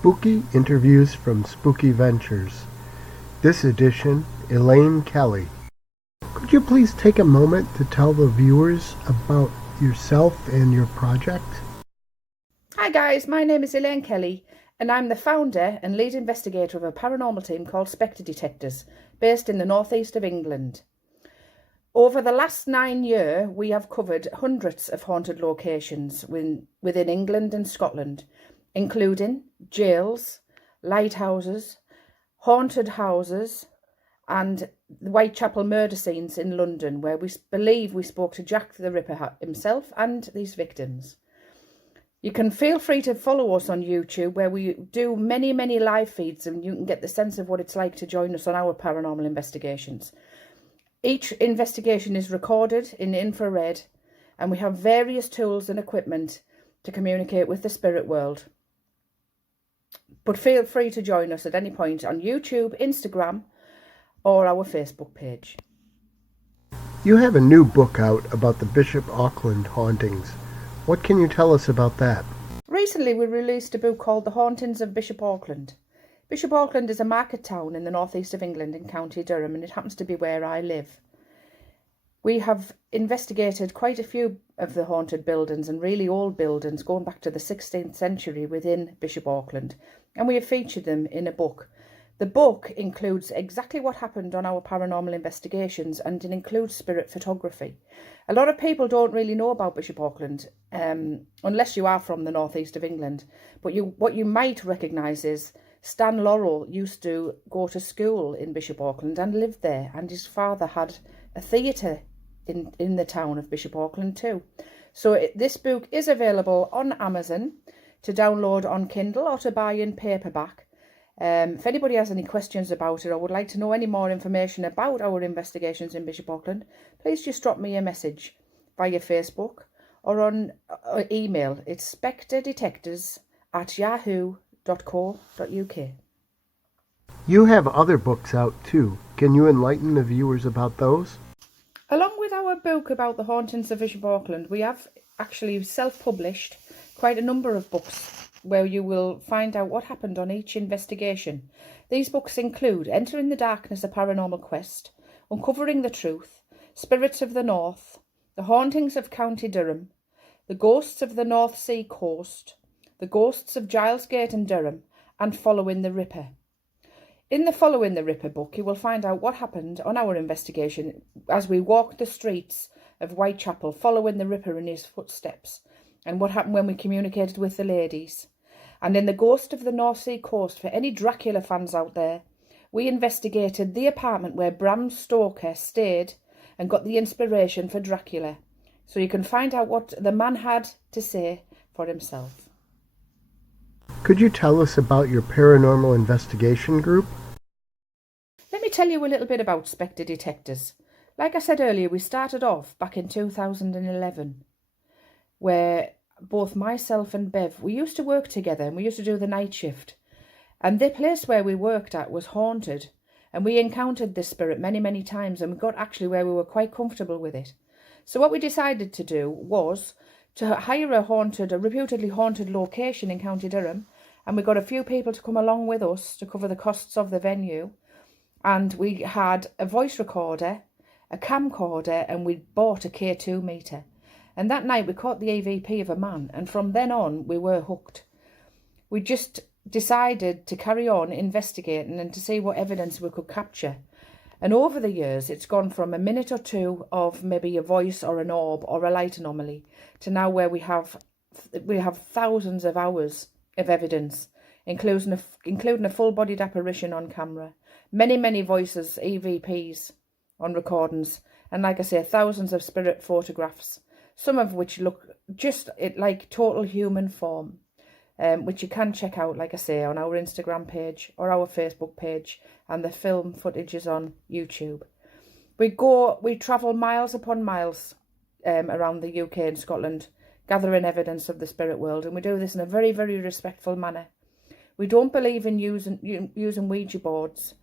Spooky Interviews from Spooky Ventures. This edition, Elaine Kelly. Could you please take a moment to tell the viewers about yourself and your project? Hi guys, my name is Elaine Kelly and I'm the founder and lead investigator of a paranormal team called Spectre Detectors, based in the northeast of England. Over the last 9 years, we have covered hundreds of haunted locations within England and Scotland, including jails, lighthouses, haunted houses, and the Whitechapel murder scenes in London, where we believe we spoke to Jack the Ripper himself and these victims. You can feel free to follow us on YouTube, where we do many live feeds, and you can get the sense of what it's like to join us on our paranormal investigations. Each investigation is recorded in infrared, and we have various tools and equipment to communicate with the spirit world. But feel free to join us at any point on YouTube, Instagram, or our Facebook page. You have a new book out about the Bishop Auckland hauntings. What can you tell us about that? Recently, we released a book called The Hauntings of Bishop Auckland. Bishop Auckland is a market town in the northeast of England in County Durham, and it happens to be where I live. We have investigated quite a few of the haunted buildings, and really old buildings going back to the 16th century within Bishop Auckland, and we have featured them in a book. The book includes exactly what happened on our paranormal investigations, and it includes spirit photography. A lot of people don't really know about Bishop Auckland, unless you are from the northeast of England. But what you might recognise is Stan Laurel used to go to school in Bishop Auckland and lived there, and his father had a theatre in the town of Bishop Auckland too. So this book is available on Amazon to download on Kindle or to buy in paperback. If anybody has any questions about it or would like to know any more information about our investigations in Bishop Auckland, please just drop me a message via Facebook or on email. It's spectredetectors@yahoo.co.uk. You have other books out too. Can you enlighten the viewers about those? Along with our book about the hauntings of Bishop Auckland, we have actually self-published quite a number of books where you will find out what happened on each investigation. These books include Entering the Darkness, A Paranormal Quest, Uncovering the Truth, Spirits of the North, The Hauntings of County Durham, The Ghosts of the North Sea Coast, The Ghosts of Gilesgate and Durham, and Following the Ripper. In the Following the Ripper book, you will find out what happened on our investigation as we walked the streets of Whitechapel, following the Ripper in his footsteps, and what happened when we communicated with the ladies. And in The Ghost of the North Sea Coast, for any Dracula fans out there, we investigated the apartment where Bram Stoker stayed and got the inspiration for Dracula. So you can find out what the man had to say for himself. Could you tell us about your paranormal investigation group? Let me tell you a little bit about Spectre Detectors. Like I said earlier, we started off back in 2011, where both myself and Bev, we used to work together and we used to do the night shift. And the place where we worked at was haunted, and we encountered this spirit many times, and we got actually where we were quite comfortable with it. So what we decided to do was to hire a reputedly haunted location in County Durham, and we got a few people to come along with us to cover the costs of the venue. And we had a voice recorder, a camcorder, and we bought a K2 meter. And that night we caught the EVP of a man, and from then on we were hooked. We just decided to carry on investigating and to see what evidence we could capture. And over the years it's gone from a minute or two of maybe a voice or an orb or a light anomaly to now where we have thousands of hours of evidence, including a full-bodied apparition on camera, many voices, EVPs on recordings, and like I say, thousands of spirit photographs, some of which look just like total human form, which you can check out, like I say, on our Instagram page or our Facebook page, and the film footage is on YouTube. We travel miles upon miles around the UK and Scotland, gathering evidence of the spirit world, and we do this in a very respectful manner. We don't believe in using Ouija boards,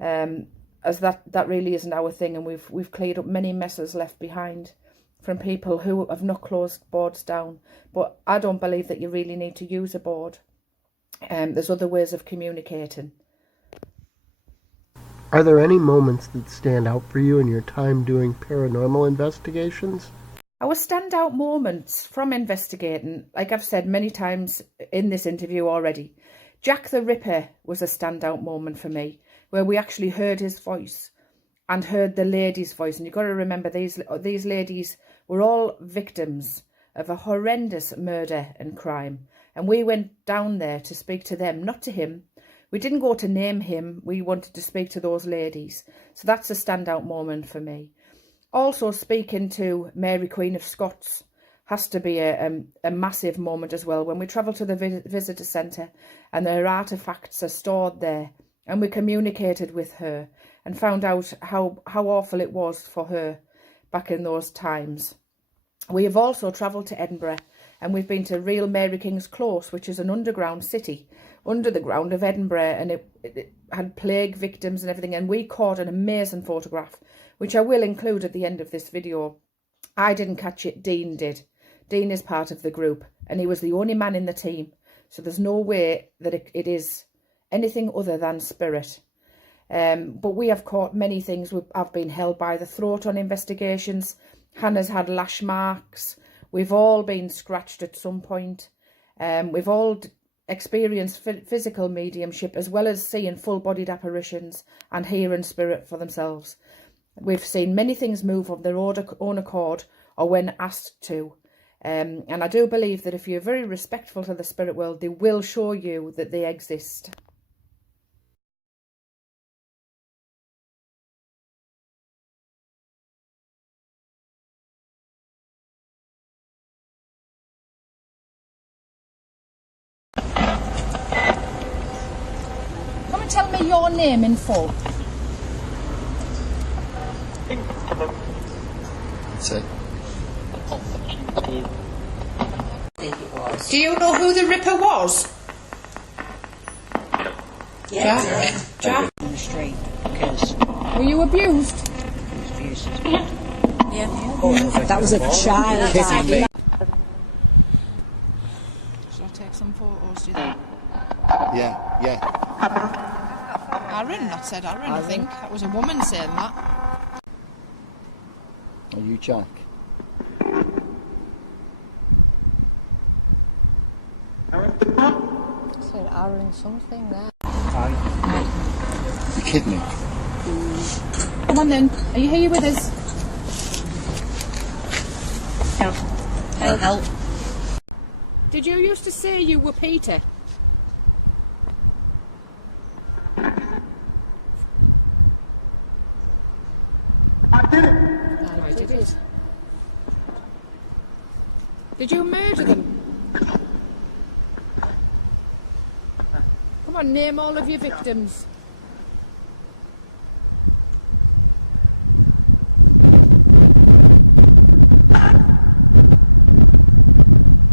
as that really isn't our thing, and we've cleared up many messes left behind from people who have not closed boards down. But I don't believe that you really need to use a board. There's other ways of communicating. Are there any moments that stand out for you in your time doing paranormal investigations? Our standout moments from investigating, like I've said many times in this interview already, Jack the Ripper was a standout moment for me, where we actually heard his voice and heard the lady's voice. And you've got to remember, these ladies were all victims of a horrendous murder and crime. And we went down there to speak to them, not to him. We didn't go to name him. We wanted to speak to those ladies. So that's a standout moment for me. Also, speaking to Mary Queen of Scots has to be a massive moment as well. When we travel to the visitor centre and her artefacts are stored there, and we communicated with her and found out how awful it was for her back in those times. We have also travelled to Edinburgh, and we've been to Real Mary King's Close, which is an underground city under the ground of Edinburgh, and it had plague victims and everything, and we caught an amazing photograph, which I will include at the end of this video. I didn't catch it, Dean did. Dean is part of the group, and he was the only man in the team, so there's no way that it is anything other than spirit. But we have caught many things. I've been held by the throat on investigations. Hannah's had lash marks. We've all been scratched at some point. We've all experienced physical mediumship, as well as seeing full-bodied apparitions and hearing spirit for themselves. We've seen many things move of their own accord or when asked to. And I do believe that if you're very respectful to the spirit world, they will show you that they exist. Come and tell me your name in full. So, Do you know who the Ripper was? Yeah. Jack? On the street because Were you abused? he was abusive. Yeah. That was a child. kidney. Shall I take some photos, do you think? Yeah. Aaron, not said Aaron, I think. That was a woman saying that. Are you Jack? Said Aaron something there. The kidney. Come on then, are you here with us? Help. Did you used to say you were Peter? I did it. Did you murder them? Come on, name all of your victims.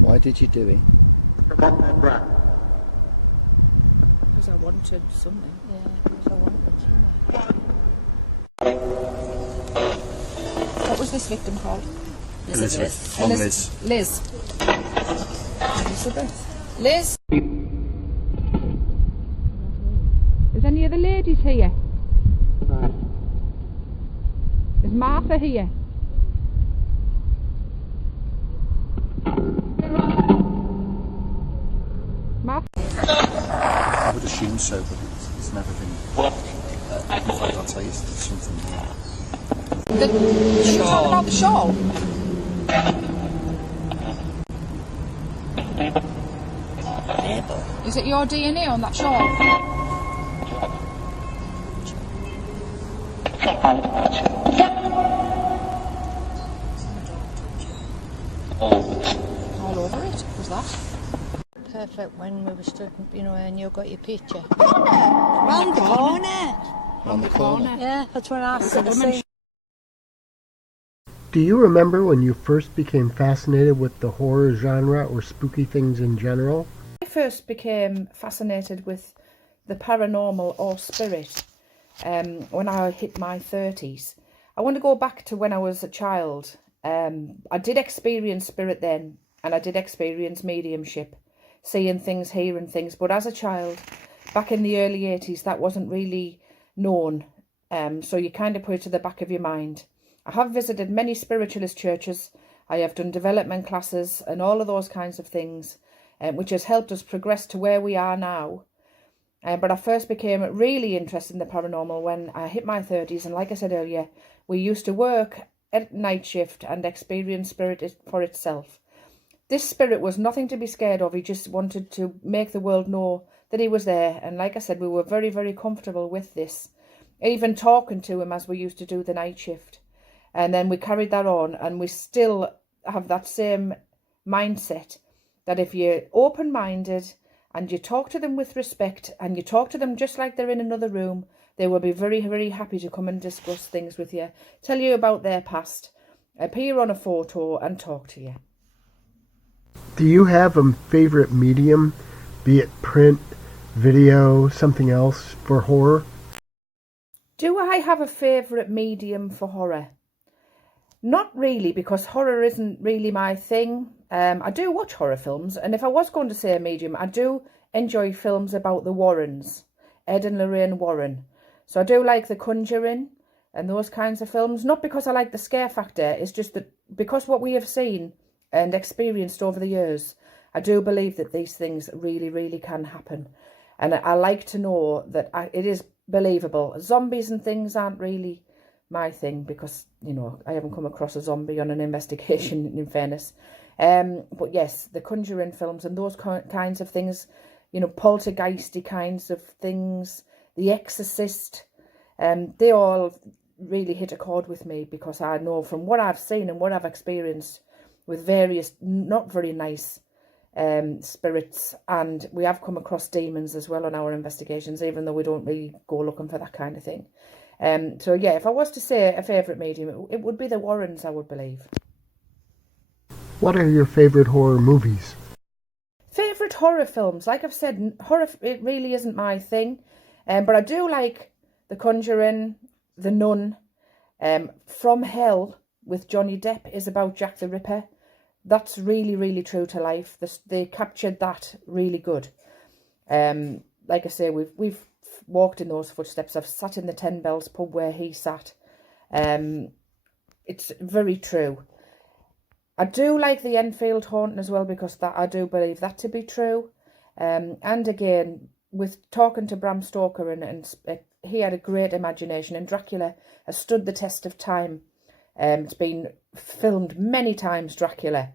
Why did you do it? Because I wanted something. Yeah, because I wanted something. What was this victim called? Elizabeth. Long Liz. Liz. Elizabeth. Liz. Is any of the ladies here? Is Martha here? Martha? I would assume so, but it's never been. In fact, I'll tell you something more. You talking about the shawl? Is it your DNA on that shawl? All over it, was that? Perfect when we were stood, you know, and you got your picture. On the corner. On the corner. Yeah, that's what I It's a woman. Do you remember when you first became fascinated with the horror genre or spooky things in general? I first became fascinated with the paranormal or spirit when I hit my 30s. I want to go back to when I was a child. I did experience spirit then, and I did experience mediumship. seeing things, hearing things. But as a child, back in the early 80s, that wasn't really known. So you kind of put it to the back of your mind. I have visited many spiritualist churches. I have done development classes and all of those kinds of things, which has helped us progress to where we are now. But I first became really interested in the paranormal when I hit my 30s. And like I said earlier, we used to work at night shift and experience spirit for itself. This spirit was nothing to be scared of. He just wanted to make the world know that he was there. And like I said, we were very, very comfortable with this. Even talking to him as we used to do the night shift. And then we carried that on, and we still have that same mindset that if you're open-minded and you talk to them with respect and you talk to them just like they're in another room, they will be very, very happy to come and discuss things with you, tell you about their past, appear on a photo and talk to you. Do you have a favorite medium, be it print, video, something else, for horror? Do I have a favourite medium for horror? Not really, because horror isn't really my thing. I do watch horror films, and if I was going to say a medium, I do enjoy films about the Warrens, Ed and Lorraine Warren. So I do like The Conjuring and those kinds of films, not because I like the scare factor, it's just that because what we have seen and experienced over the years, I do believe that these things really, really can happen. And I like to know that it is believable. Zombies and things aren't really my thing because, you know, I haven't come across a zombie on an investigation, in fairness. But yes, the Conjuring films and those kinds of things, you know, poltergeisty kinds of things, The Exorcist, they all really hit a chord with me because I know from what I've seen and what I've experienced with various not very nice spirits, and we have come across demons as well on our investigations, even though we don't really go looking for that kind of thing. So yeah, if I was to say a favourite medium, it would be the Warrens, I would believe. What are your favorite horror movies? Favourite horror films? Like I've said, horror, it really isn't my thing. But I do like The Conjuring, The Nun, From Hell with Johnny Depp is about Jack the Ripper. That's really, really true to life. They captured that really good. Like I say, we've walked in those footsteps. I've sat in the Ten Bells pub where he sat. It's very true. I do like the Enfield haunting as well because that I do believe that to be true. And again, with talking to Bram Stoker and he had a great imagination, and Dracula has stood the test of time. It's been filmed many times, Dracula,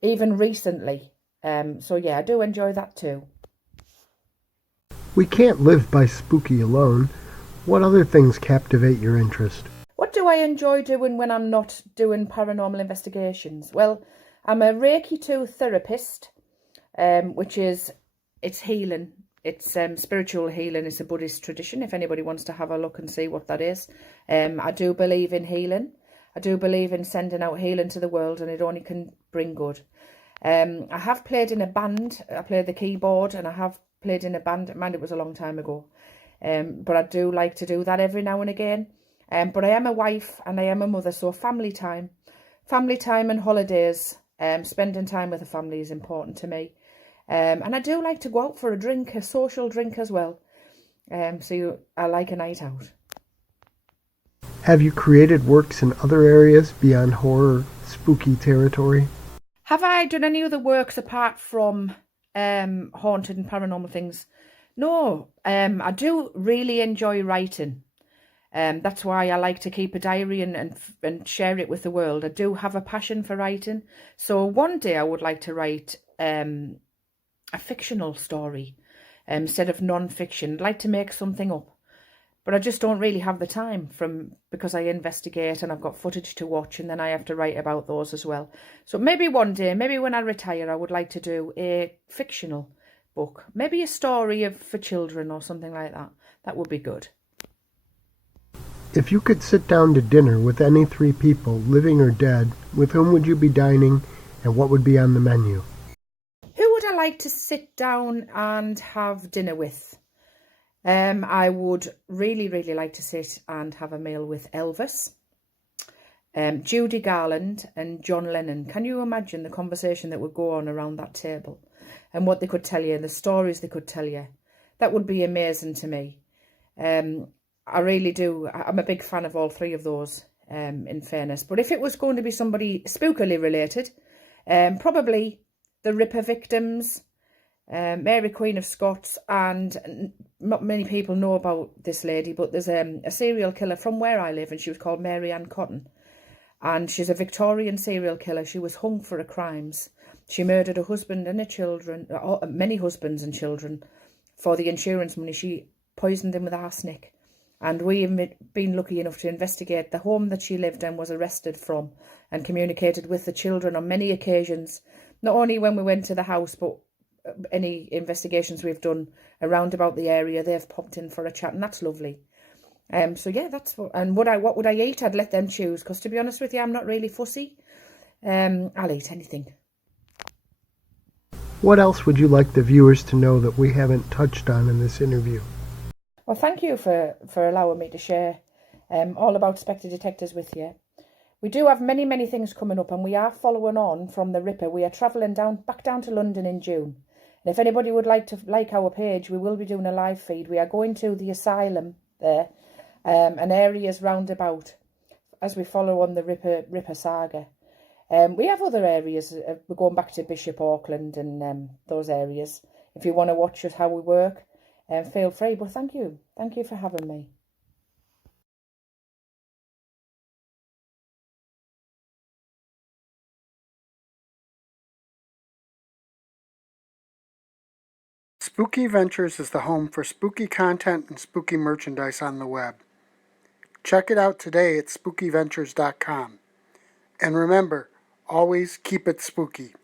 even recently. So yeah, I do enjoy that too. We can't live by spooky alone. What other things captivate your interest? What do I enjoy doing when I'm not doing paranormal investigations? Well, I'm a Reiki 2 therapist, which is, it's healing. It's spiritual healing. It's a Buddhist tradition, if anybody wants to have a look and see what that is. I do believe in healing. I do believe in sending out healing to the world, and it only can bring good. I have played in a band. I played the keyboard, and I have played in a band. Mind, it was a long time ago. But I do like to do that every now and again. But I am a wife and I am a mother, so family time and holidays, spending time with the family is important to me. And I do like to go out for a drink, a social drink as well. So I like a night out. Have you created works in other areas beyond horror, spooky territory? Have I done any other works apart from haunted and paranormal things? No, I do really enjoy writing. That's why I like to keep a diary and share it with the world. I do have a passion for writing. So one day I would like to write a fictional story instead of non-fiction. I'd like to make something up. But I just don't really have the time because I investigate and I've got footage to watch, and then I have to write about those as well. So maybe one day, maybe when I retire, I would like to do a fictional book. Maybe a story for children or something like that. That would be good. If you could sit down to dinner with any 3 people, living or dead, with whom would you be dining and what would be on the menu? Who would I like to sit down and have dinner with? I would really, really like to sit and have a meal with Elvis. Judy Garland and John Lennon. Can you imagine the conversation that would go on around that table and what they could tell you and the stories they could tell you? That would be amazing to me. I really do. I'm a big fan of all three of those, in fairness. But if it was going to be somebody spookily related, probably the Ripper victims, Mary Queen of Scots, and not many people know about this lady, but there's a serial killer from where I live, and she was called Mary Ann Cotton. And she's a Victorian serial killer. She was hung for her crimes. She murdered a husband and many husbands and children, for the insurance money. She poisoned them with arsenic. And we have been lucky enough to investigate the home that she lived in, was arrested from, and communicated with the children on many occasions, not only when we went to the house, but any investigations we've done around about the area, they've popped in for a chat, and that's lovely. So yeah, that's what. And what would I eat? I'd let them choose, because to be honest with you, I'm not really fussy. I'll eat anything. What else would you like the viewers to know that we haven't touched on in this interview? Well, thank you for allowing me to share all about Spectre Detectors with you. We do have many things coming up, and we are following on from the Ripper. We are travelling back down to London in June. And if anybody would like to like our page, we will be doing a live feed. We are going to the asylum there, and areas roundabout, as we follow on the Ripper saga. We have other areas. We're going back to Bishop, Auckland, and those areas. If you want to watch us how we work, feel free. But thank you for having me. Spooky Ventures is the home for spooky content and spooky merchandise on the web. Check it out today at spookyventures.com. And remember, always keep it spooky.